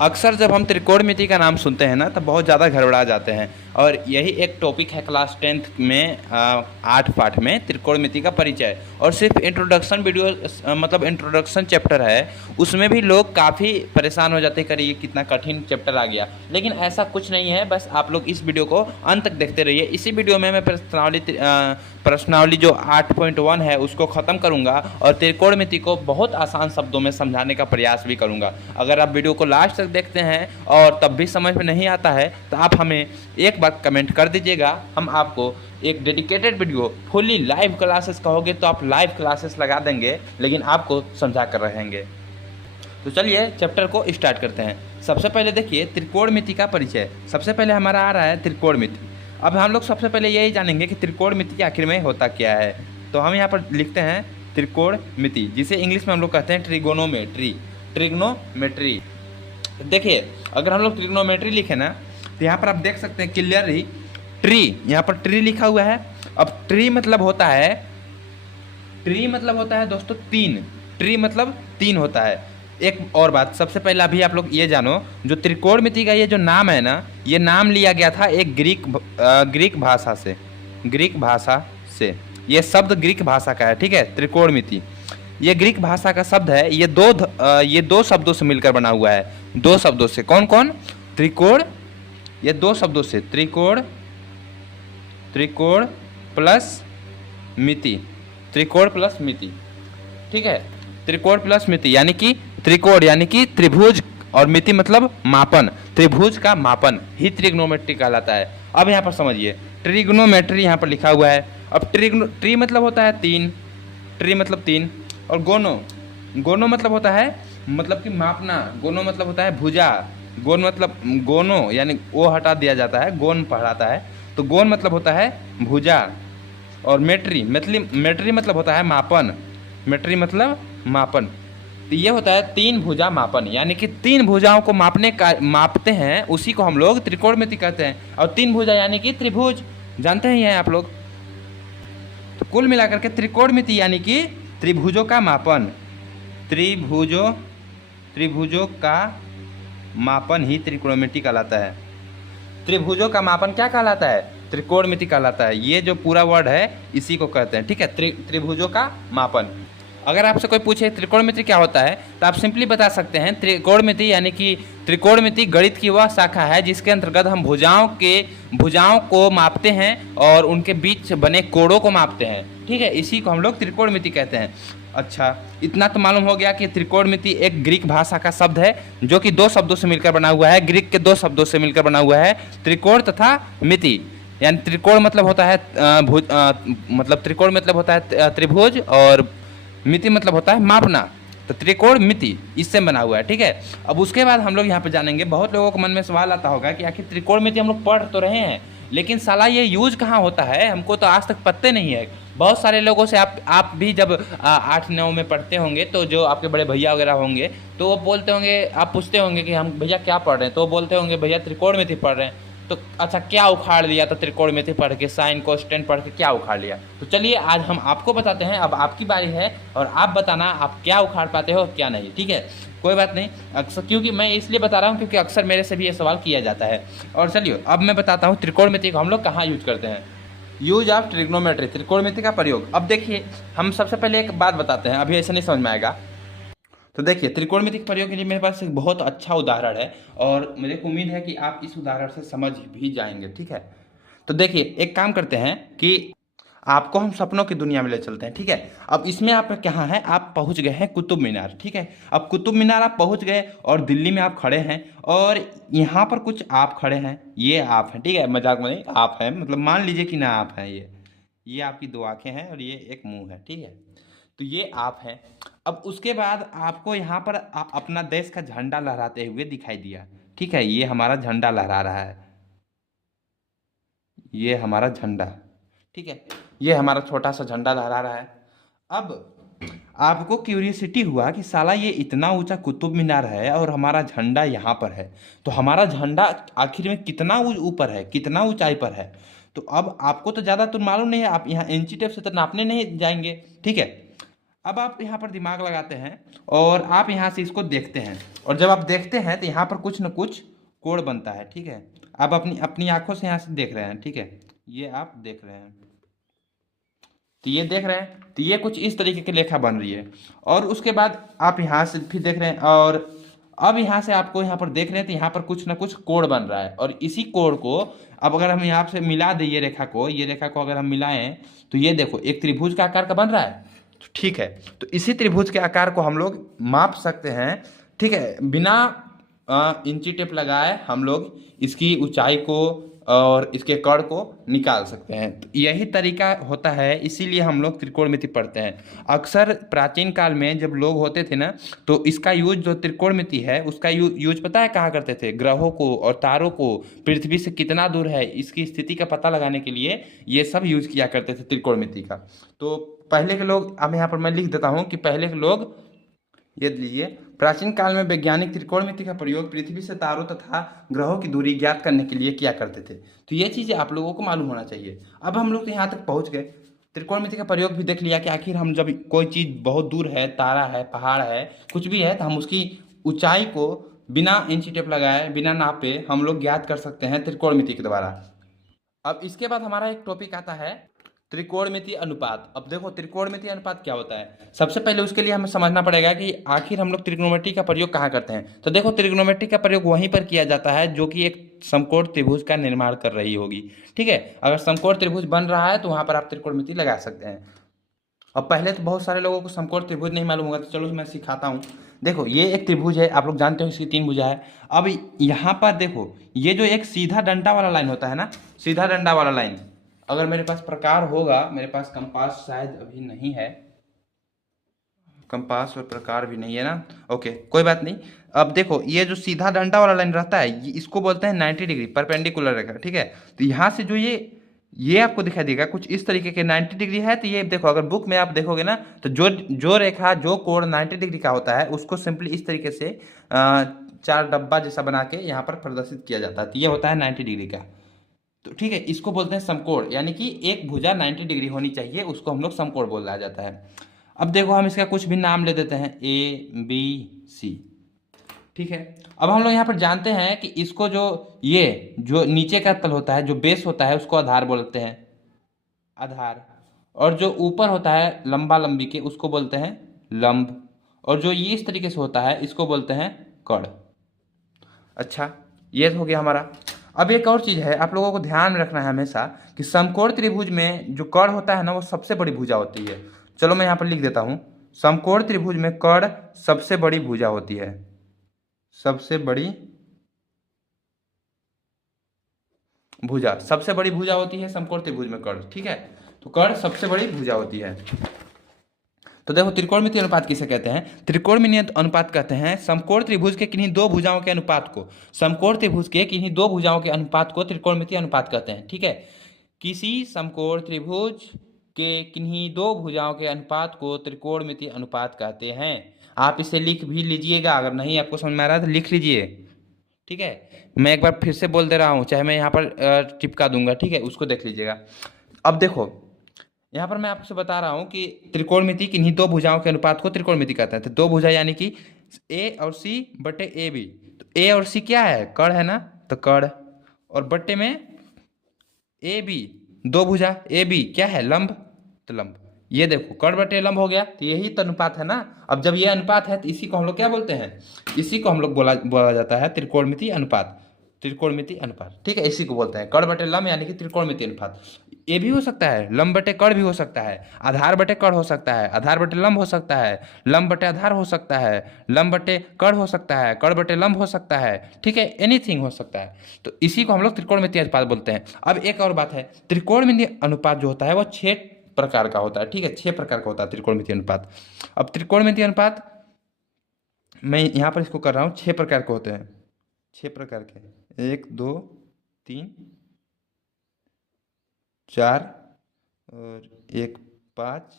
अक्सर जब हम त्रिकोणमिति का नाम सुनते हैं ना तो बहुत ज़्यादा घबरा जाते हैं। और यही एक टॉपिक है क्लास 10th में 8 पाठ में त्रिकोणमिति का परिचय। और सिर्फ इंट्रोडक्शन वीडियो मतलब इंट्रोडक्शन चैप्टर है, उसमें भी लोग काफ़ी परेशान हो जाते हैं कि ये कितना कठिन चैप्टर आ गया। लेकिन ऐसा कुछ नहीं है, बस आप लोग इस वीडियो को अंत तक देखते रहिए। इसी वीडियो में मैं प्रश्नावली जो 8.1 है उसको ख़त्म करूँगा और त्रिकोणमिति को बहुत आसान शब्दों में समझाने का प्रयास भी करूँगा। अगर आप वीडियो को लास्ट तक देखते हैं और तब भी समझ में नहीं आता है तो आप हमें एक बार कमेंट कर दीजिएगा। हम आपको एक dedicated video fully live classes कहोगे तो आप लाइव क्लासेस लगा देंगे, लेकिन आपको समझा कर रहेंगे। तो चलिए चैप्टर को स्टार्ट करते हैं। सबसे पहले देखिए त्रिकोणमिति का परिचय। सबसे पहले हमारा आ रहा है त्रिकोणमिति। अब हम लोग सबसे पहले यही जानेंगे कि त्रिकोणमिति आखिर में होता क्या है। तो हम यहाँ पर लिखते हैं त्रिकोणमिति, जिसे इंग्लिश में हम लोग कहते हैं ट्रिग्नोमेट्री। देखिए अगर हम लोग ट्रिग्नोमेट्री लिखे ना तो यहाँ पर आप देख सकते हैं क्लियरली ट्री, यहाँ पर ट्री लिखा हुआ है। अब ट्री मतलब होता है दोस्तों तीन। ट्री मतलब तीन होता है। एक और बात, सबसे पहले अभी आप लोग ये जानो, जो त्रिकोणमिति का ये जो नाम है ना, ये नाम लिया गया था एक ग्रीक भाषा से। ये शब्द ग्रीक भाषा का है, ठीक है। त्रिकोणमिति ये ग्रीक भाषा का शब्द है। ये दो शब्दों से मिलकर बना हुआ है। दो शब्दों से, कौन कौन? त्रिकोण, ये दो शब्दों से त्रिकोण प्लस मिति, ठीक है। त्रिकोण प्लस मिति यानी कि त्रिकोण यानी कि त्रिभुज, और मिति मतलब मापन। त्रिभुज का मापन ही ट्रिग्नोमेट्री कहलाता है। अब यहाँ पर समझिए ट्रिग्नोमेट्री यहाँ पर लिखा हुआ है। अब ट्री मतलब होता है तीन, और गोनो मतलब होता है मतलब कि मापना। गोनो मतलब होता है भुजा। गोन मतलब गोनो यानी वो हटा दिया जाता है, गोन पढ़ाता है, तो गोन मतलब होता है भुजा। और मेट्री मतलब होता है मापन। तो ये होता है तीन भुजा मापन, यानी कि तीन भुजाओं को मापते हैं, उसी को हम लोग त्रिकोणमिति कहते हैं। और तीन भुजा यानी कि त्रिभुज, जानते ही हैं आप लोग। तो कुल मिलाकर के त्रिकोणमिति यानी कि त्रिभुजों का मापन। त्रिभुजों का मापन ही त्रिकोणमिति कहलाता है। त्रिभुजों का मापन क्या कहलाता है? त्रिकोणमिति कहलाता है। ये जो पूरा वर्ड है इसी को कहते हैं, ठीक है, त्रिभुजों का मापन। अगर आपसे कोई पूछे त्रिकोणमिति क्या होता है तो आप सिंपली बता सकते हैं त्रिकोणमिति यानी कि त्रिकोणमिति गणित की वह शाखा है जिसके अंतर्गत हम भुजाओं को मापते हैं और उनके बीच बने कोणों को मापते हैं, ठीक है। इसी को हम लोग त्रिकोणमिति कहते हैं। अच्छा, इतना तो मालूम हो गया कि त्रिकोणमिति एक ग्रीक भाषा का शब्द है जो कि दो शब्दों से मिलकर बना हुआ है। ग्रीक के दो शब्दों से मिलकर बना हुआ है, त्रिकोण तथा मिति। यानी त्रिकोण मतलब होता है त्रिकोण मतलब होता है त्रिभुज, और मिति मतलब होता है मापना। तो त्रिकोण मिति इससे बना हुआ है, ठीक है। अब उसके बाद हम लोग यहाँ पे जानेंगे, बहुत लोगों को मन में सवाल आता होगा कि आखिर त्रिकोणमिति हम लोग पढ़ तो रहे हैं, लेकिन साला ये यूज कहाँ होता है, हमको तो आज तक पता नहीं है। बहुत सारे लोगों से आप भी जब 8-9 में पढ़ते होंगे तो जो आपके बड़े भैया वगैरह होंगे तो वो बोलते होंगे, आप पूछते होंगे कि हम भैया क्या पढ़ रहे हैं, तो वो बोलते होंगे भैया त्रिकोणमिति पढ़ रहे हैं। तो अच्छा क्या उखाड़ लिया था त्रिकोणमिति पढ़ के, साइन कोसेकेंट पढ़ के क्या उखाड़ लिया? तो चलिए आज हम आपको बताते हैं। अब आपकी बारी है और आप बताना आप क्या उखाड़ पाते हो क्या नहीं, ठीक है। कोई बात नहीं, अक्सर क्योंकि मैं इसलिए बता रहा हूँ क्योंकि अक्सर मेरे से भी ये सवाल किया जाता है। और चलिए अब मैं बताता हूँ त्रिकोणमिति को हम लोग कहाँ यूज करते हैं। यूज ऑफ ट्रिग्नोमेट्री, त्रिकोणमिति का प्रयोग। अब देखिए हम सबसे पहले एक बात बताते हैं, अभी ऐसा नहीं समझ में आएगा। तो देखिए त्रिकोणमिति के प्रयोग के लिए मेरे पास एक बहुत अच्छा उदाहरण है और मुझे उम्मीद है कि आप इस उदाहरण से समझ भी जाएंगे, ठीक है। तो देखिए एक काम करते हैं कि आपको हम सपनों की दुनिया में ले चलते हैं, ठीक है। अब इसमें आप कहाँ हैं? आप पहुंच गए हैं कुतुब मीनार, ठीक है। अब कुतुब मीनार आप पहुंच गए और दिल्ली में आप खड़े हैं और यहाँ पर कुछ आप खड़े हैं, ये आप हैं, ठीक है, मजाक में नहीं, आप हैं, मतलब मान लीजिए कि ना आप हैं, ये आपकी दो आंखें हैं और ये एक मुंह है, ठीक है। तो ये आप हैं। अब उसके बाद आपको यहाँ पर अपना देश का झंडा लहराते हुए दिखाई दिया, ठीक है। ये हमारा झंडा लहरा रहा है, ये हमारा झंडा, ठीक है। ये हमारा छोटा सा झंडा लहरा रहा है। अब आपको क्यूरियोसिटी हुआ कि साला ये इतना ऊंचा कुतुब मीनार है और हमारा झंडा यहाँ पर है, तो हमारा झंडा आखिर में कितना ऊपर है, कितना ऊंचाई पर है। तो अब आपको तो ज़्यादा तो मालूम नहीं है, आप यहाँ इंची टेप से तो नापने नहीं जाएंगे, ठीक है। अब आप यहाँ पर दिमाग लगाते हैं और आप यहाँ से इसको देखते हैं, और जब आप देखते हैं तो यहाँ पर कुछ न कुछ कोण बनता है, ठीक है। आप अपनी अपनी आंखों से यहाँ से देख रहे हैं, ठीक है, ये आप देख रहे हैं, तो ये देख रहे हैं, तो ये कुछ इस तरीके की रेखा बन रही है। और उसके बाद आप यहाँ से फिर देख रहे हैं, और अब यहाँ से आपको यहाँ पर देख रहे हैं तो यहाँ पर कुछ ना कुछ कोण बन रहा है, और इसी कोण को अब अगर हम यहाँ से मिला दें, ये रेखा को अगर हम मिलाएं तो ये देखो एक त्रिभुज का आकार का बन रहा है। तो ठीक है, तो इसी त्रिभुज के आकार को हम लोग माप सकते हैं, ठीक है, बिना इंची टेप लगाए हम लोग इसकी ऊंचाई को और इसके कण को निकाल सकते हैं। तो यही तरीका होता है, इसीलिए हम लोग त्रिकोणमिति पढ़ते हैं। अक्सर प्राचीन काल में जब लोग होते थे ना, तो इसका यूज जो त्रिकोणमिति है उसका यूज पता है कहाँ करते थे? ग्रहों को और तारों को पृथ्वी से कितना दूर है इसकी स्थिति का पता लगाने के लिए ये सब यूज किया करते थे त्रिकोणमिति का। तो पहले के लोग, अब यहाँ पर मैं लिख देता हूँ कि पहले के लोग, ये लीजिए, प्राचीन काल में वैज्ञानिक त्रिकोणमिति का प्रयोग पृथ्वी से तारों तथा ग्रहों की दूरी ज्ञात करने के लिए किया करते थे। तो ये चीज़ें आप लोगों को मालूम होना चाहिए। अब हम लोग तो यहाँ तक पहुँच गए, त्रिकोणमिति का प्रयोग भी देख लिया कि आखिर हम जब कोई चीज़ बहुत दूर है, तारा है, पहाड़ है, कुछ भी है, तो हम उसकी ऊंचाई को बिना इंची टेप लगाए, बिना नापे हम लोग ज्ञात कर सकते हैं त्रिकोणमिति के द्वारा। अब इसके बाद हमारा एक टॉपिक आता है त्रिकोणमिति अनुपात। अब देखो त्रिकोणमिति अनुपात क्या होता है। सबसे पहले उसके लिए हमें समझना पड़ेगा कि आखिर हम लोग त्रिकोणमिति का प्रयोग कहाँ करते हैं। तो देखो त्रिकोणमिति का प्रयोग वहीं पर किया जाता है जो कि एक समकोण त्रिभुज का निर्माण कर रही होगी, ठीक है। अगर समकोण त्रिभुज बन रहा है तो वहां पर आप त्रिकोणमिति लगा सकते हैं। अब पहले तो बहुत सारे लोगों को समकोण त्रिभुज नहीं मालूम होगा, तो चलो मैं सिखाता हूँ। देखो ये एक त्रिभुज है, आप लोग जानते हो इसकी 3 भुजा है। अब यहाँ पर देखो ये जो एक सीधा डंडा वाला लाइन होता है ना, सीधा डंडा वाला लाइन, अगर मेरे पास प्रकार होगा, मेरे पास कंपास शायद अभी नहीं है, कंपास और प्रकार भी नहीं है ना, ओके कोई बात नहीं। अब देखो ये जो सीधा डंडा वाला लाइन रहता है, इसको बोलते हैं 90 डिग्री परपेंडिकुलर रेखा, ठीक है। तो यहाँ से जो ये आपको दिखाई देगा कुछ इस तरीके के 90 डिग्री है। तो ये देखो अगर बुक में आप देखोगे ना, तो जो रेखा, जो कोण 90 डिग्री का होता है उसको सिंपली इस तरीके से 4 डब्बा जैसा बना के यहाँ पर प्रदर्शित किया जाता है। तो ये होता है 90 डिग्री का। तो ठीक है, इसको बोलते हैं समकोण, यानी कि एक भुजा 90 डिग्री होनी चाहिए, उसको हम लोग समकोण बोला जाता है। अब देखो हम इसका कुछ भी नाम ले देते हैं, A B C, ठीक है। अब हम लोग यहाँ पर जानते हैं कि इसको ये जो नीचे का तल होता है, जो बेस होता है, उसको आधार बोलते हैं, आधार। और जो ऊपर होता है लंबा लंबी के, उसको बोलते हैं लंब। और जो ये इस तरीके से होता है इसको बोलते हैं कड़। अच्छा, ये हो गया हमारा। अब एक और चीज़ है आप लोगों को ध्यान में रखना है हमेशा कि समकोण त्रिभुज में जो कड़ होता है ना, वो सबसे बड़ी भुजा होती है। चलो मैं यहाँ पर लिख देता हूँ, समकोण त्रिभुज में कड़ सबसे बड़ी भुजा होती है, सबसे बड़ी भुजा, सबसे बड़ी भुजा होती है समकोण त्रिभुज में कड़, ठीक है। तो कड़ सबसे बड़ी भुजा होती है। तो देखो त्रिकोणमिति अनुपात किसे कहते हैं? त्रिकोणमिति अनुपात कहते हैं समकोण त्रिभुज के किन्हीं दो भुजाओं के अनुपात को, समकोण त्रिभुज के किन्हीं दो भुजाओं के अनुपात को त्रिकोणमिति अनुपात कहते हैं, ठीक है। किसी समकोण त्रिभुज के किन्हीं दो भुजाओं के अनुपात को त्रिकोणमिति अनुपात कहते हैं। आप इसे लिख भी लीजिएगा, अगर नहीं आपको समझ में आ रहा है तो लिख लीजिए, ठीक है। मैं एक बार फिर से बोल दे रहा हूँ, चाहे मैं यहाँ पर चिपका दूंगा, ठीक है, उसको देख लीजिएगा। अब देखो यहाँ पर मैं आपसे बता रहा हूँ कि त्रिकोणमिति किन्हीं दो भुजाओं के अनुपात को त्रिकोणमिति कहते हैं। तो दो भुजा यानी कि A और C बटे AB। तो A और C क्या है? कड़ है ना, तो कड़। और बट्टे में AB, दो भुजा AB क्या है? लंब, तो लंब। ये देखो कड़ बटे लंब हो गया, तो यही तो अनुपात है ना। अब जब ये अनुपात है तो इसी को हम लोग क्या बोलते हैं? इसी को हम लोग बोला जाता है त्रिकोणमिति अनुपात, त्रिकोणमिति अनुपात, ठीक है। इसी को बोलते हैं कड़ बटे लंब यानी कि त्रिकोणमिति अनुपात। ये भी हो सकता है, लंब बटे कड़ भी हो सकता है, आधार बटे कड़ हो सकता है, आधार बटे लंब हो सकता है, लंब बटे आधार हो सकता है, लंब बटे कड़ हो सकता है, कड़ बटे लंब हो सकता है, ठीक है, एनीथिंग हो सकता है। तो इसी को हम लोग त्रिकोणमिति अनुपात बोलते हैं। अब एक और बात है, त्रिकोणमिति अनुपात जो होता है वो 6 प्रकार का होता है, ठीक है, 6 प्रकार का होता है त्रिकोणमिति अनुपात। अब त्रिकोणमिति अनुपात मैं यहाँ पर इसको कर रहा हूँ, 6 प्रकार के होते हैं, 6 प्रकार के, 1 2 3 4 और 1 5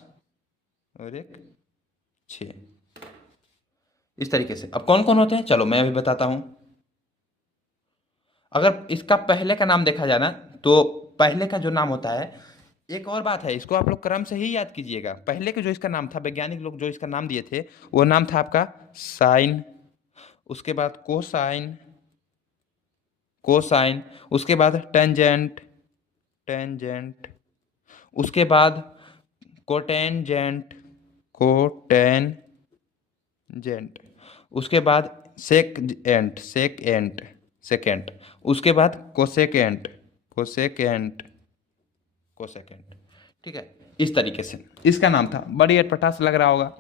और 1 6, इस तरीके से। अब कौन कौन होते हैं चलो मैं अभी बताता हूं। अगर इसका पहले का नाम देखा जाए ना, तो पहले का जो नाम होता है एक और बात है, इसको आप लोग क्रम से ही याद कीजिएगा। पहले के जो इसका नाम था, वैज्ञानिक लोग जो इसका नाम दिए थे, वो नाम था आपका साइन, उसके बाद कोसाइन, कोसाइन, उसके बाद टेंजेंट, टेंजेंट, उसके बाद कोटेंजेंट, कोटेंजेंट, उसके बाद सेकएंट, सेकएंट, सेकेंट, उसके बाद कोसेकेंट, कोसेकेंट, कोसेकेंट। ठीक है, इस तरीके से इसका नाम था। बड़ी अटपटा सा लग रहा होगा,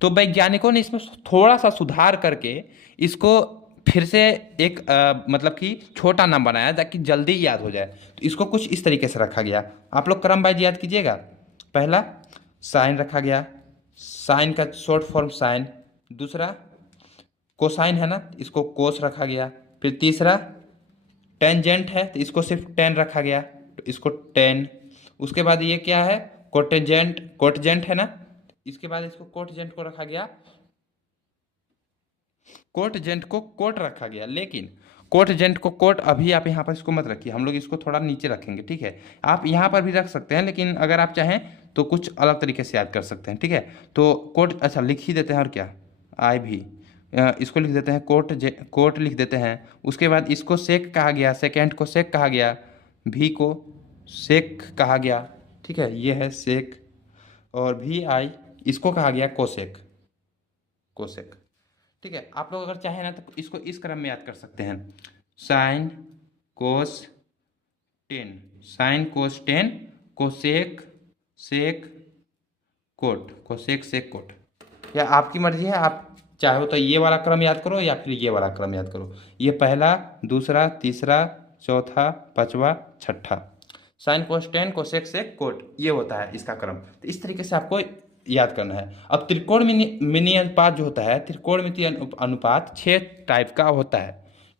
तो वैज्ञानिकों ने इसमें थोड़ा सा सुधार करके इसको फिर से एक मतलब कि छोटा नाम बनाया ताकि जल्दी याद हो जाए। तो इसको कुछ इस तरीके से रखा गया, आप लोग क्रम वाइज याद कीजिएगा। पहला साइन रखा गया, साइन का शॉर्ट फॉर्म साइन। दूसरा कोसाइन है ना, इसको कोस रखा गया। फिर तीसरा टेंजेंट है, तो इसको सिर्फ टेन रखा गया, तो इसको टेन। उसके बाद ये क्या है, कोटेंजेंट, कोटजेंट है ना, इसके बाद इसको कोटजेंट को रखा गया, कोटजेंट को कोट रखा गया। लेकिन कोटजेंट को कोट अभी आप यहाँ पर इसको मत रखिए, हम लोग इसको थोड़ा नीचे रखेंगे। ठीक है, आप यहाँ पर भी रख सकते हैं, लेकिन अगर आप चाहें तो कुछ अलग तरीके से याद कर सकते हैं। ठीक है, तो कोट अच्छा लिख ही देते हैं, और क्या आई भी इसको लिख देते हैं, कोट लिख देते हैं। उसके बाद इसको सेक कहा गया, सेकेंड को सेक कहा गया, भी को सेक कहा गया। ठीक है, ये है सेक, और भी आई इसको कहा गया कोसेक, कोसेक। ठीक है, आप लोग अगर चाहें ना तो इसको इस क्रम में याद कर सकते हैं, sine cos tan, sine cos tan, cosec sec cot, cosec sec cot. या आपकी मर्जी है, आप चाहो तो ये वाला क्रम याद करो या फिर ये वाला क्रम याद करो। ये पहला, दूसरा, तीसरा, चौथा, पांचवा, छठा, sine cos tan, cosec sec cot, ये होता है इसका क्रम। तो इस तरीके से आपको याद करना है। अब त्रिकोणमितीय अनुपात जो होता है, त्रिकोणमितीय अनुपात 6 टाइप का होता है।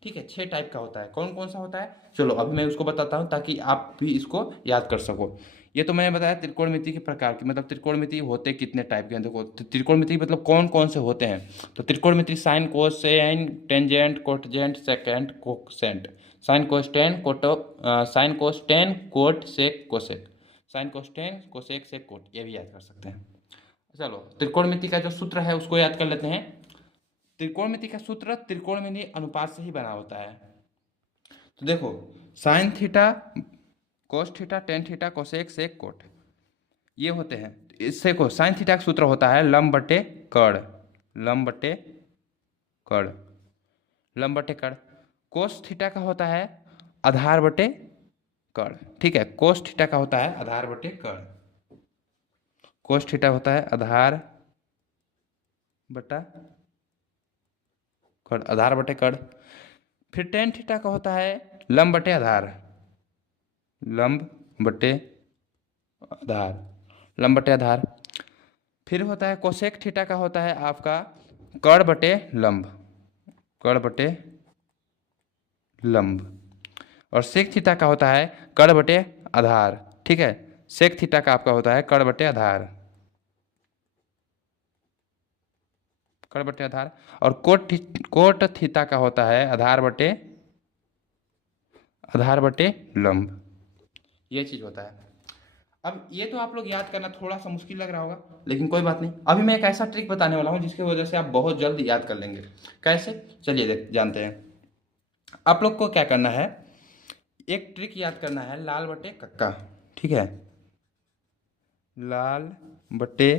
ठीक है, 6 टाइप का होता है। कौन कौन सा होता है, चलो अभी मैं उसको बताता हूँ ताकि आप भी इसको याद कर सको। ये तो मैंने बताया त्रिकोणमिति के प्रकार की, मतलब त्रिकोणमिति होते कितने टाइप के हैं। देखो त्रिकोणमिति मतलब कौन कौन से होते हैं, तो त्रिकोणमिति sine cosine tangent cotangent secant cosecant, sine cos tan कोटो, sine cos tan cot sec cosec, sine cos tan cosec sec cot, ये भी याद कर सकते हैं। चलो त्रिकोणमिति का जो सूत्र है उसको याद कर लेते हैं। त्रिकोणमिति का सूत्र त्रिकोणमितीय अनुपात से ही बना होता है। तो देखो sine theta, cos theta, tan theta, cosec sec cot, ये होते हैं। इससे को साइन थीटा का सूत्र होता है लंब बटे कड़, लंब बटे कड़, लंब बटे कड़। कोस थीटा का होता है आधार बटे कड़। ठीक है, कोस थीटा का होता है आधार बटे कड़, कोस थीटा होता है आधार बटा कड़, आधार बटे कड़। फिर टेन थीटा का होता है लंब बटे आधार, लंब बटे आधार, लंब बटे आधार। फिर होता है कोसेक थीटा का होता है आपका कड़ बटे लंब, कड़ बटे लंब। और सेक थीटा का होता है कड़ बटे आधार। ठीक है, सेक थीटा का आपका होता है कड़ बटे आधार, कड़ बटे आधार। और कोट थीटा का होता है आधार बटे, आधार बटे लंब, ये चीज होता है। अब ये तो आप लोग याद करना थोड़ा सा मुश्किल लग रहा होगा, लेकिन कोई बात नहीं। अभी मैं एक ऐसा ट्रिक बताने वाला हूँ जिसकी वजह से आप बहुत जल्द याद कर लेंगे। कैसे, चलिए जानते हैं। आप लोग को क्या करना है, एक ट्रिक याद करना है, लाल बटे कक्का। ठीक है, लाल बटे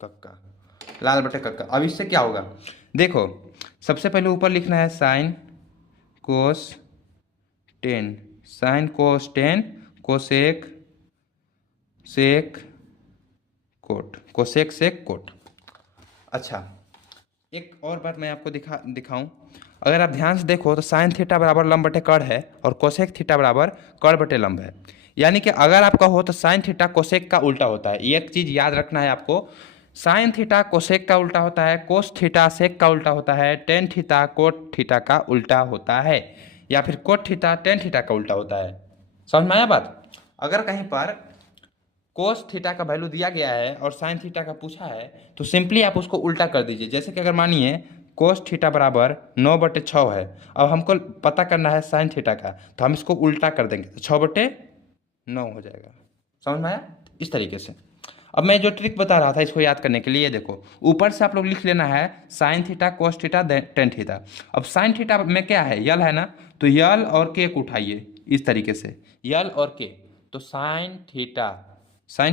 कक्का, लाल बटे कक्का। अब इससे क्या होगा, देखो सबसे पहले ऊपर लिखना है sine cos tan, sine cos tan, cosec sec cot, cosec sec cot. अच्छा एक और बात मैं आपको दिखाऊं, अगर आप ध्यान से देखो तो साइन थीटा बराबर लंब बटे कड़ है और कोसेक थीटा बराबर कड़ बटे लंब है। यानी कि अगर आपका हो तो साइन थीटा कोसेक का उल्टा होता है। एक चीज याद रखना है आपको, साइन थीटा कोसेक का उल्टा होता है, कोस थीटा सेक का उल्टा होता है, टेन थीटा कोट थीटा का उल्टा होता है, या फिर कोट थीटा टेन थीटा का उल्टा होता है। समझ में आया बात। अगर कहीं पर कोस थीटा का वैल्यू दिया गया है और साइन थीटा का पूछा है तो सिंपली आप उसको उल्टा कर दीजिए। जैसे कि अगर मानिए कोस थीटा बराबर 9/6 है, अब हमको पता करना है साइन थीटा का, तो हम इसको उल्टा कर देंगे, तो 6/, 9 हो जाएगा। समझ में आया? इस तरीके से। अब मैं जो ट्रिक बता रहा था इसको याद करने के लिए, देखो ऊपर से आप लोग लिख लेना है sign theta cos theta tan theta. अब साइन थीटा में क्या है, यल है ना, तो यल और के को उठाइए इस तरीके से, यल और के। तो साइन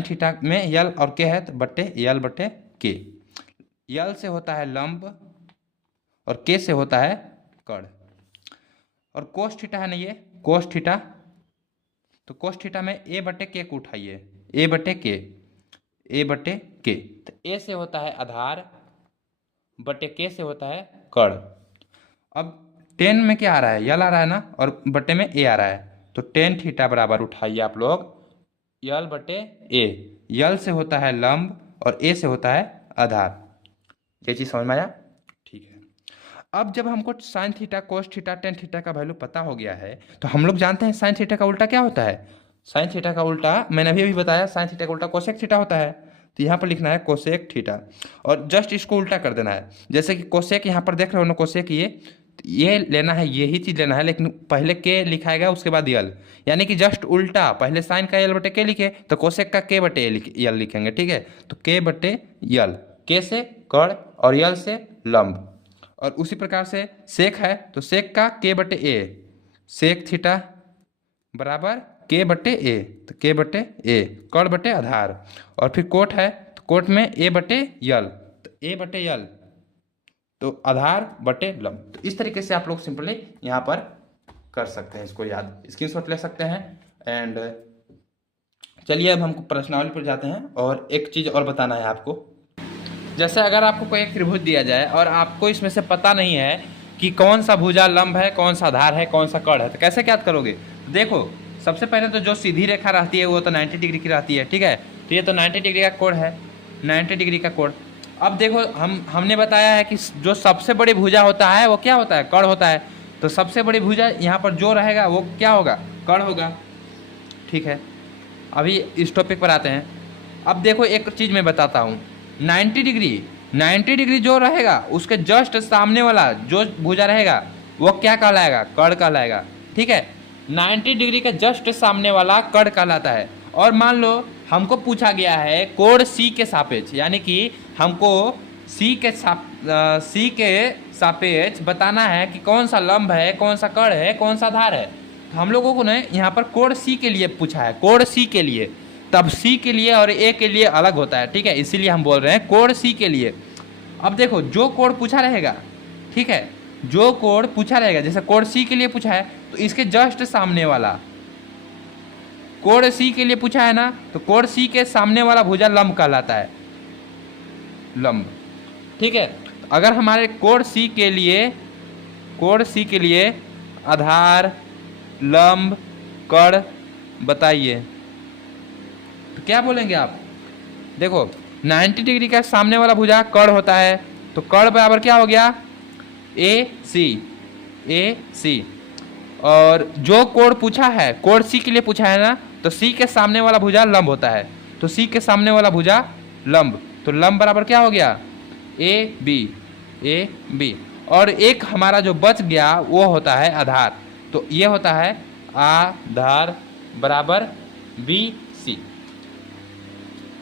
थीटा में यल और के है तो बट्टे यल बट्टे के। यल से होता है लंब और के से होता है कड़। और कोस थीटा है ना, ये कोस थीटा, तो कोस थीटा में ए बट्टे के को उठाइए, ए बट्टे के। तो ए से होता है आधार बटे के से होता है कड़। अब टेन में क्या आ रहा है, यल आ रहा है ना, और बटे में ए आ रहा है, तो टेन थीटा बराबर उठाइए आप लोग यल बटे ए। यल से होता है लंब और ए से होता है आधार। ये चीज़ समझ में आया? ठीक है। अब जब हमको sign theta cos theta tan theta का वैल्यू पता हो गया है, तो हम लोग जानते हैं साइन थीटा का उल्टा क्या होता है। साइन थीटा का उल्टा मैंने अभी बताया, साइन थीटा का उल्टा कोसेक थीटा होता है। तो यहाँ पर लिखना है कोसेक थीटा और जस्ट इसको उल्टा कर देना है। जैसे कि कोसेक यहाँ पर देख रहे हो ना, कोसेक ये लेना है, यही चीज़ लेना है, लेकिन पहले के लिखाएगा उसके बाद यल, यानी कि जस्ट उल्टा। पहले साइन का यल बटे के लिखे तो कोसेक का के बटे यल लिखेंगे, ठीक है। तो के बटे यल, के से कड़ और यल से लंब। और उसी प्रकार से सेक है तो सेक का के बटे ए, सेक थीटा बराबर के बटे ए, तो के बटे ए कड़ बटे आधार। और फिर कोट है तो कोट में ए बटे यल, तो ए बटे यल तो आधार बटे लंब। तो इस तरीके से आप लोग सिंपली यहाँ पर कर सकते हैं, इसको याद स्क्रीनशॉट ले सकते हैं। एंड चलिए अब हमको प्रश्नावली पर जाते हैं और एक चीज़ और बताना है आपको। जैसे अगर आपको कोई एक त्रिभुज दिया जाए और आपको इसमें से पता नहीं है कि कौन सा भुजा लंब है, कौन सा आधार है, कौन सा कड़ है, तो कैसे याद करोगे? देखो सबसे पहले तो जो सीधी रेखा रहती है वो तो 90 डिग्री की रहती है, ठीक है। तो ये तो 90 डिग्री का कोण है, 90 डिग्री का कोण। अब देखो हमने बताया है कि जो सबसे बड़ी भुजा होता है वो क्या होता है, कड़ होता है। तो सबसे बड़ी भुजा यहाँ पर जो रहेगा वो क्या होगा, कड़ होगा, ठीक है। अभी इस टॉपिक पर आते हैं। अब देखो एक चीज़ मैं बताता हूँ, 90 डिग्री जो रहेगा उसके जस्ट सामने वाला जो भुजा रहेगा वो क्या कहलाएगा, कड़ कहलाएगा, ठीक है। 90 डिग्री के जस्ट सामने वाला कड़ कहलाता है। और मान लो हमको पूछा गया है कोण सी के सापेक्ष, यानी कि हमको सी के सापेक्ष बताना है कि कौन सा लंब है, कौन सा कड़ है, कौन सा आधार है। तो हम लोगों को ना यहाँ पर कोण सी के लिए पूछा है, कोण सी के लिए। तब सी के लिए और ए के लिए अलग होता है, ठीक है, इसीलिए हम बोल रहे हैं कोण सी के लिए। अब देखो जो कोण पूछा रहेगा, ठीक है, जो कोण पूछा रहेगा, जैसे कोण सी के लिए पूछा है तो इसके जस्ट सामने वाला कोण सी के लिए पूछा है ना, तो कोण सी के सामने वाला भुजा लंब कहलाता है, लंब, ठीक है। अगर हमारे कोण सी के लिए आधार लंब कड़ बताइए तो क्या बोलेंगे आप? देखो 90 डिग्री का सामने वाला भुजा कड़ होता है, तो कड़ बराबर क्या हो गया, ए सी। और जो कोण पूछा है, कोण सी के लिए पूछा है ना, तो सी के सामने वाला भुजा लंब होता है, तो सी के सामने वाला भुजा लंब, तो लंब बराबर क्या हो गया, ए बी। और एक हमारा जो बच गया वो होता है आधार, तो ये होता है आधार बराबर बी सी,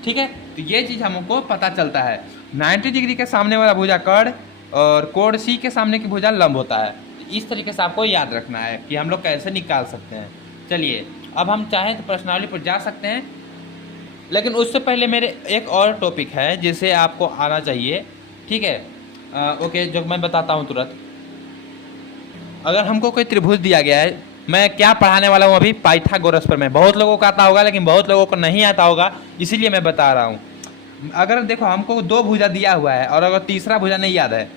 ठीक है। तो ये चीज़ हमको पता चलता है, 90 डिग्री के सामने वाला भुजा कड़ और कोण सी के सामने की भुजा लंब होता है। इस तरीके से आपको याद रखना है कि हम लोग कैसे निकाल सकते हैं। चलिए अब हम चाहें तो प्रश्नावली पर जा सकते हैं, लेकिन उससे पहले मेरे एक और टॉपिक है जिसे आपको आना चाहिए, ठीक है। ओके, जो मैं बताता हूँ तुरंत। अगर हमको कोई त्रिभुज दिया गया है, मैं क्या पढ़ाने वाला हूँ अभी, पाइथागोरस प्रमेय। बहुत लोगों को आता होगा लेकिन बहुत लोगों को नहीं आता होगा, इसीलिए मैं बता रहा हूँ। अगर देखो हमको दो भुजा दिया हुआ है और अगर तीसरा भुजा नहीं याद है,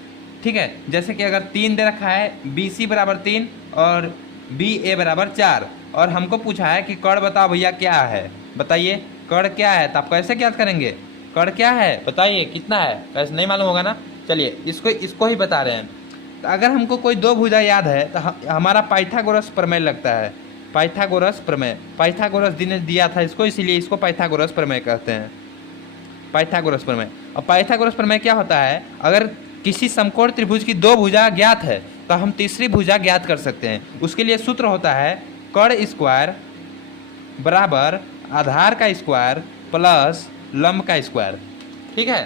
ठीक है, जैसे कि अगर 3 दे रखा है, बी सी बराबर 3 और बी ए बराबर 4, और हमको पूछा है कि कड़ बताओ भैया क्या है, बताइए कड़ क्या है। तो आप कैसे याद करेंगे, कड़ क्या है बताइए, कितना है, कैसे नहीं मालूम होगा ना। चलिए इसको ही बता रहे हैं। तो अगर हमको कोई दो भुजा याद है तो हमारा पाइथागोरस प्रमेय लगता है, पाइथागोरस प्रमेय। पाइथागोरस ने दिया था इसको, इसीलिए इसको पाइथागोरस प्रमेय कहते हैं, पाइथागोरस प्रमेय। और पाइथागोरस प्रमेय क्या होता है, अगर किसी समकोण त्रिभुज की दो भुजा ज्ञात है तो हम तीसरी भुजा ज्ञात कर सकते हैं। उसके लिए सूत्र होता है कड़ बराबर आधार का स्क्वायर प्लस लंब का स्क्वायर। ठीक है,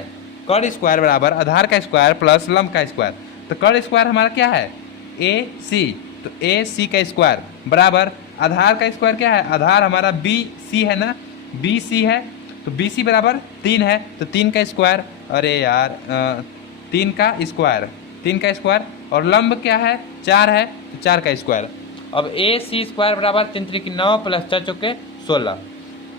कर्ण स्क्वायर बराबर आधार का स्क्वायर प्लस लंब का स्क्वायर। तो कर्ण स्क्वायर हमारा क्या है, ए सी, तो ए सी का स्क्वायर बराबर आधार का स्क्वायर क्या है, आधार हमारा बी सी है ना, बी सी है, तो बी सी बराबर 3 है, तो 3 का स्क्वायर, अरे यार 3 का स्क्वायर, 3 का स्क्वायर, और लंब क्या है 4 है, तो 4 का स्क्वायर। अब ए सी स्क्वायर बराबर 3 3 9 प्लस 4 चौके 16।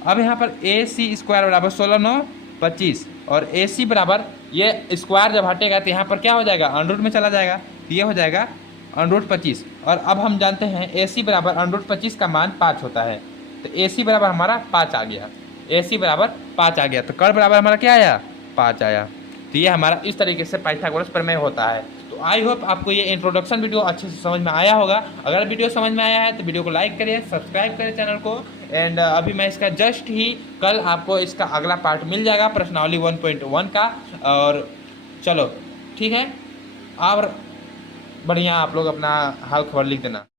अब यहाँ पर ए सी स्क्वायर बराबर 16 9 25, और ए सी बराबर ये स्क्वायर जब हटेगा तो यहाँ पर क्या हो जाएगा, अंडर रूट में चला जाएगा, तो ये हो जाएगा अंडर रूट 25। और अब हम जानते हैं ए सी बराबर अंडर रूट 25 का मान 5 होता है, तो ए सी बराबर हमारा 5 आ गया, ए सी बराबर 5 आ गया, तो कर्ण बराबर हमारा क्या आया, 5 आया। तो ये हमारा इस तरीके से पाइथागोरस प्रमेय होता है। तो आई होप आपको ये इंट्रोडक्शन वीडियो अच्छे से समझ में आया होगा। अगर वीडियो समझ में आया है तो वीडियो को लाइक करिए, सब्सक्राइब करें चैनल को। एंड अभी मैं इसका जस्ट ही कल आपको इसका अगला पार्ट मिल जाएगा प्रश्नावली 1.1 का। और चलो ठीक है, और बढ़िया आप लोग अपना हाल खबर लिख देना।